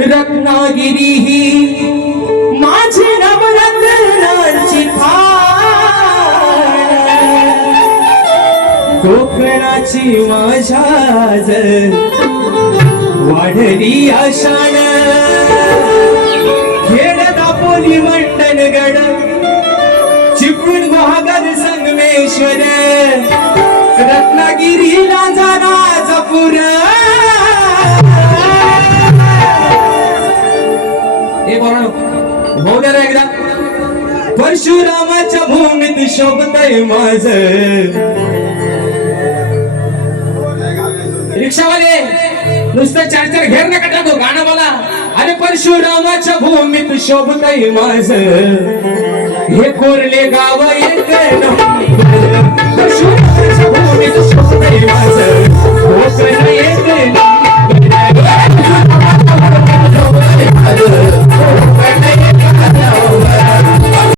रत्नागिरी ही माझी नवरत्नांची थान, कोकणाची माझ्याज वाढली आशान, खेड दापोली मंडणगड चिपळूण महागड संगमेश्वर, रत्नागिरीला जाणा जपूर. हे बोल रे एकदा. परशुरामाच्या भूमीत शोभतय माझ. रिक्षावाले नुसतं चार चार घेर नका टाकू, गाणं बोला. अरे परशुरामाच्या भूमीत शोभतय माझ, हे कोरले गाव एक नंबर. परशुरामाच्या भूमीत शोभतय माझ, कोकण